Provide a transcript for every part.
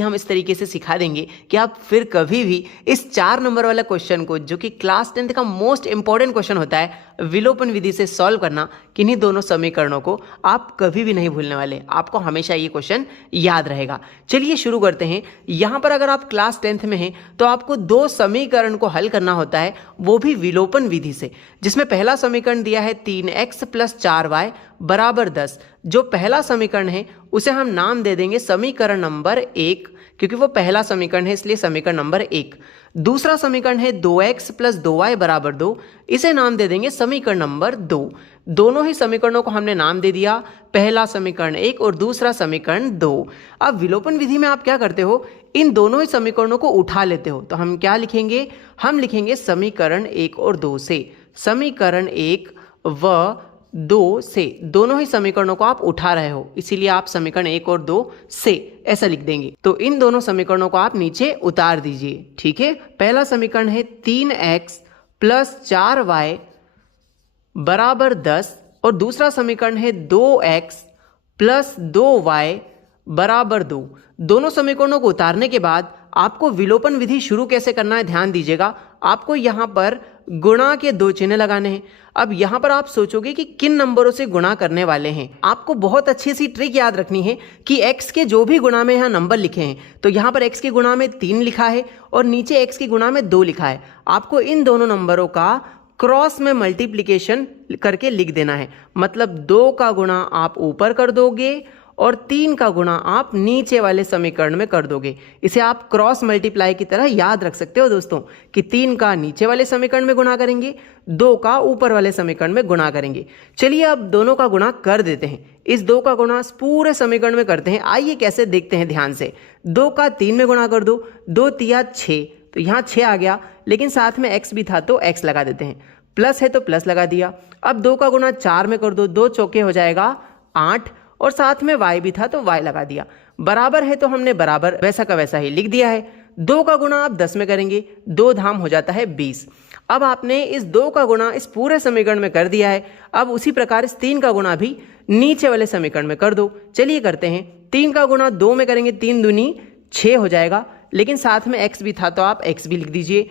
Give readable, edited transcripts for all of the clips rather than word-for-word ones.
हम इस तरीके से सिखा देंगे कि आप फिर कभी भी इस 4 नंबर वाला क्वेश्चन को, जो कि क्लास 10th का मोस्ट इंपॉर्टेंट क्वेश्चन होता है, विलोपन विधि से सॉल्व करना, किन्हीं दोनों समीकरणों को आप कभी भी नहीं भूलने वाले। आपको हमेशा ये क्वेश्चन याद रहेगा। चलिए शुरू करते हैं। यहाँ पर अगर आप क्लास 10th में हैं तो आपको 2 समीकरण को हल करना होता है, वो भी विलोपन विधि से, जिसमें पहला समीकरण दिया है 3x + 4y = 10। जो पहला समीकरण है उसे हम नाम दे देंगे समीकरण नंबर 1, क्योंकि वो पहला समीकरण है इसलिए समीकरण नंबर 1। दूसरा समीकरण है 2x + 2y = 2, इसे नाम दे देंगे समीकरण नंबर 2। दोनों ही समीकरणों को हमने नाम दे दिया, पहला समीकरण 1 और दूसरा समीकरण 2। अब विलोपन विधि में आप क्या करते हो, इन दोनों ही समीकरणों को उठा लेते हो। तो हम क्या लिखेंगे, हम लिखेंगे समीकरण 1 और 2 से, समीकरण 1 व 2 से, दोनों ही समीकरणों को आप उठा रहे हो, इसीलिए आप समीकरण 1 और 2 से ऐसा लिख देंगे। तो इन दोनों समीकरणों को आप नीचे उतार दीजिए। ठीक है, पहला समीकरण है 3x + 4y = 10 और दूसरा समीकरण है 2x + 2y = 2। दोनों समीकरणों को उतारने के बाद आपको विलोपन विधि शुरू कैसे करना है ध्यान दीजिएगा। आपको यहाँ पर गुणा के 2 चिन्ह लगाने हैं। अब यहाँ पर आप सोचोगे कि किन नंबरों से गुणा करने वाले हैं। आपको बहुत अच्छी सी ट्रिक याद रखनी है कि x के जो भी गुणा में यहाँ नंबर लिखे हैं, तो यहाँ पर x के गुणा में 3 लिखा है और नीचे x के गुणा में 2 लिखा है। आपको इन दोनों नंबरों का क्रॉस में मल्टीप्लिकेशन करके लिख देना है। मतलब 2 का गुणा आप ऊपर कर दोगे और 3 का गुणा आप नीचे वाले समीकरण में कर दोगे। इसे आप क्रॉस मल्टीप्लाई की तरह याद रख सकते हो दोस्तों, कि 3 का नीचे वाले समीकरण में गुणा करेंगे, 2 का ऊपर वाले समीकरण में गुणा करेंगे। चलिए अब दोनों का गुणा कर देते हैं। इस 2 का गुणा पूरे समीकरण में करते हैं। आइए कैसे देखते हैं ध्यान से। 2 का 3 में गुणा कर दो, 2 तिया 6, तो यहाँ 6 आ गया, लेकिन साथ में x भी था तो x लगा देते हैं। प्लस है तो प्लस लगा दिया। अब 2 का गुणा 4 में कर दो, 2 चौके हो जाएगा 8 और साथ में y भी था तो y लगा दिया। बराबर है तो हमने बराबर वैसा का वैसा ही लिख दिया है। 2 का गुणा आप 10 में करेंगे, 2 धाम हो जाता है 20। अब आपने इस 2 का गुणा इस पूरे समीकरण में कर दिया है। अब उसी प्रकार इस 3 का गुणा भी नीचे वाले समीकरण में कर दो। चलिए करते हैं। 3 का गुणा 2 में करेंगे, 3 दूनी 6 हो जाएगा, लेकिन साथ में x भी था तो आप x भी लिख दीजिए।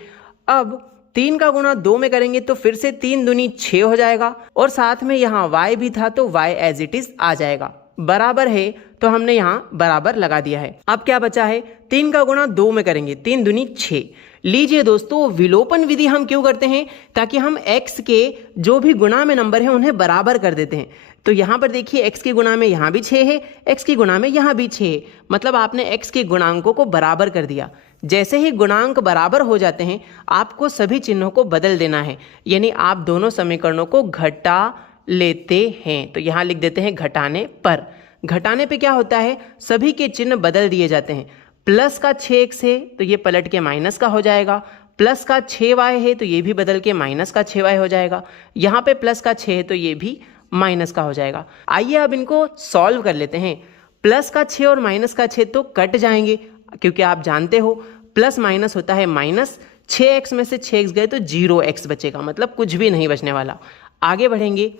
अब 3 का गुणा 2 में करेंगे तो फिर से 3 दूनी 6 हो जाएगा और साथ में यहाँ y भी था तो y एज इट इज आ जाएगा। बराबर है तो हमने यहाँ बराबर लगा दिया है। अब क्या बचा है, 3 का गुणा 2 में करेंगे, 3 दूनी 6। लीजिए दोस्तों, विलोपन विधि हम क्यों करते हैं, ताकि हम x के जो भी गुणा में नंबर है उन्हें बराबर कर देते हैं। तो यहाँ पर देखिए x के गुणा में यहाँ भी 6 है, x के गुणा में यहाँ भी 6 है, मतलब आपने x के गुणांकों को बराबर कर दिया। जैसे ही गुणांक बराबर हो जाते हैं आपको सभी चिन्हों को बदल देना है, यानी आप दोनों समीकरणों को घटा लेते हैं। तो यहाँ लिख देते हैं घटाने पर। घटाने पे क्या होता है, सभी के चिन्ह बदल दिए जाते हैं। प्लस का 6x है तो ये पलट के माइनस का हो जाएगा, प्लस का 6y है तो ये भी बदल के माइनस का 6y हो जाएगा, यहाँ पे प्लस का 6 है तो ये भी माइनस का हो जाएगा। आइए अब इनको सॉल्व कर लेते हैं। प्लस का 6 और माइनस का 6 तो कट जाएंगे, क्योंकि आप जानते हो प्लस माइनस होता है माइनस। 6x में से 6x गए तो 0x बचेगा, मतलब कुछ भी नहीं बचने वाला। आगे बढ़ेंगे,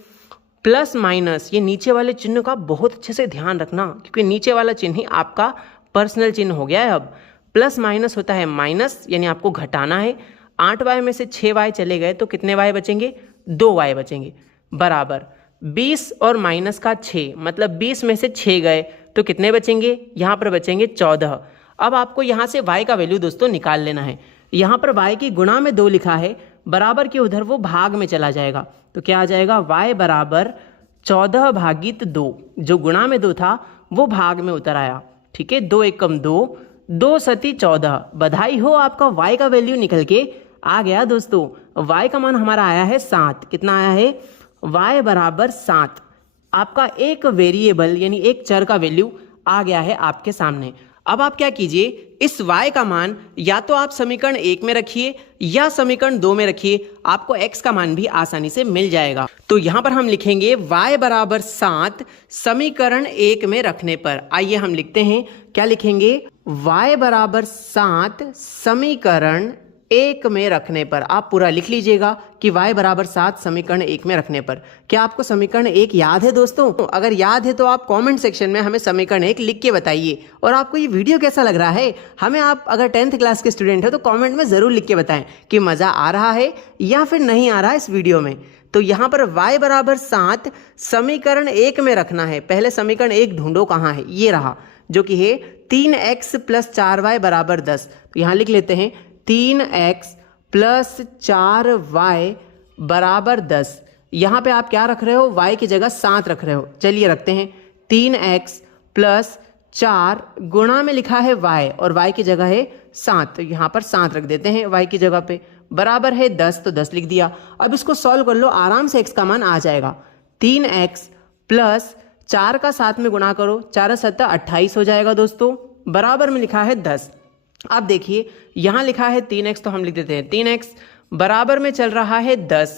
प्लस माइनस, ये नीचे वाले चिन्ह का बहुत अच्छे से ध्यान रखना, क्योंकि नीचे वाला चिन्ह ही आपका पर्सनल चिन्ह हो गया है। अब प्लस माइनस होता है माइनस, यानी आपको घटाना है। 8y में से 6y चले गए तो कितने y बचेंगे, 2y बचेंगे। बराबर 20 और माइनस का 6, मतलब 20 में से 6 गए तो कितने बचेंगे, यहाँ पर बचेंगे 14। अब आपको यहाँ से y का वैल्यू दोस्तों निकाल लेना है। यहाँ पर y की गुणा में 2 लिखा है, बराबर के उधर वो भाग में चला जाएगा, तो क्या आ जाएगा, y = 14/2। जो गुणा में 2 था वो भाग में उतर आया। ठीक है, 2 एकम 2, 2 सती 14। बधाई हो, आपका y का वैल्यू निकल के आ गया दोस्तों। y का मान हमारा आया है 7। कितना आया है, y = 7। आपका एक वेरिएबल यानी एक चर का वैल्यू आ गया है आपके सामने। अब आप क्या कीजिए, इस y का मान या तो आप समीकरण 1 में रखिए या समीकरण 2 में रखिए, आपको x का मान भी आसानी से मिल जाएगा। तो यहाँ पर हम लिखेंगे y = 7 समीकरण 1 में रखने पर। आइए हम लिखते हैं, क्या लिखेंगे, y = 7 समीकरण 1 में रखने पर, आप पूरा लिख लीजिएगा कि y बराबर 7 समीकरण 1 में रखने पर। क्या आपको समीकरण 1 याद है दोस्तों? अगर याद है तो आप कमेंट सेक्शन में हमें समीकरण 1 लिख के बताइए। और आपको ये वीडियो कैसा लग रहा है हमें, आप अगर 10th क्लास के स्टूडेंट है तो कमेंट में ज़रूर लिख के बताएं कि मज़ा आ रहा है या फिर नहीं आ रहा है इस वीडियो में। तो यहाँ पर y बराबर 7 समीकरण 1 में रखना है। पहले समीकरण 1 ढूंढो, कहाँ है? ये रहा, जो कि है 3x + 4y बराबर 10। तो यहाँ लिख लेते हैं 3x + 4y बराबर 10। यहाँ पे आप क्या रख रहे हो? y की जगह 7 रख रहे हो। चलिए रखते हैं 3x + 4 गुणा में लिखा है y और y की जगह है 7, तो यहाँ पर 7 रख देते हैं y की जगह पे, बराबर है 10, तो 10 लिख दिया। अब इसको सॉल्व कर लो, आराम से x का मान आ जाएगा। 3x + 4 का 7 में गुणा करो, 4 7 28 हो जाएगा दोस्तों, बराबर में लिखा है 10। अब देखिए यहाँ लिखा है 3x, तो हम लिख देते हैं 3x, बराबर में चल रहा है 10।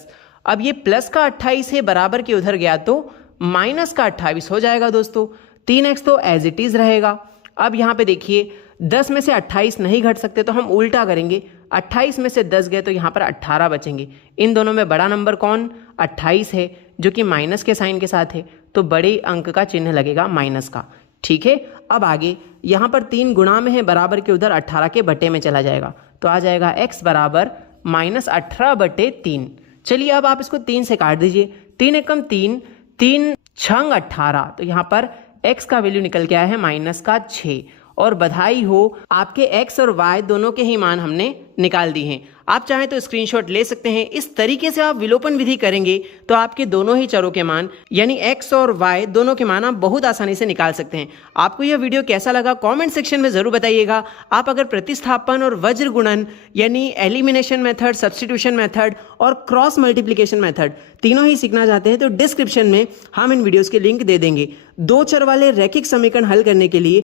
अब ये प्लस का 28 है, बराबर के उधर गया तो माइनस का 28 हो जाएगा दोस्तों। 3x तो एज इट इज रहेगा। अब यहाँ पे देखिए 10 में से 28 नहीं घट सकते, तो हम उल्टा करेंगे, 28 में से 10 गए तो यहाँ पर 18 बचेंगे। इन दोनों में बड़ा नंबर कौन? 28 है, जो कि माइनस के साइन के साथ है, तो बड़े अंक का चिन्ह लगेगा माइनस का। ठीक है, अब आगे यहाँ पर 3 गुणा में है, बराबर के उधर 18 के बटे में चला जाएगा, तो आ जाएगा x बराबर -18/3। चलिए अब आप इसको 3 से काट दीजिए, 3 एकम 3, 3 छंग 18, तो यहाँ पर x का वैल्यू निकल के आया है -6। और बधाई हो, आपके x और y दोनों के ही मान हमने निकाल दी हैं। आप चाहें तो स्क्रीनशॉट ले सकते हैं। इस तरीके से आप विलोपन विधि करेंगे तो आपके दोनों ही चरों के मान यानी x और y दोनों के मान आप बहुत आसानी से निकाल सकते हैं। आपको यह वीडियो कैसा लगा कमेंट सेक्शन में ज़रूर बताइएगा। आप अगर प्रतिस्थापन और वज्र गुणन यानी एलिमिनेशन मेथड, सब्स्टिट्यूशन मेथड और क्रॉस मल्टीप्लिकेशन मेथड तीनों ही सीखना चाहते हैं तो डिस्क्रिप्शन में हम इन वीडियोज़ के लिंक दे देंगे। 2 चर वाले रैखिक समीकरण हल करने के लिए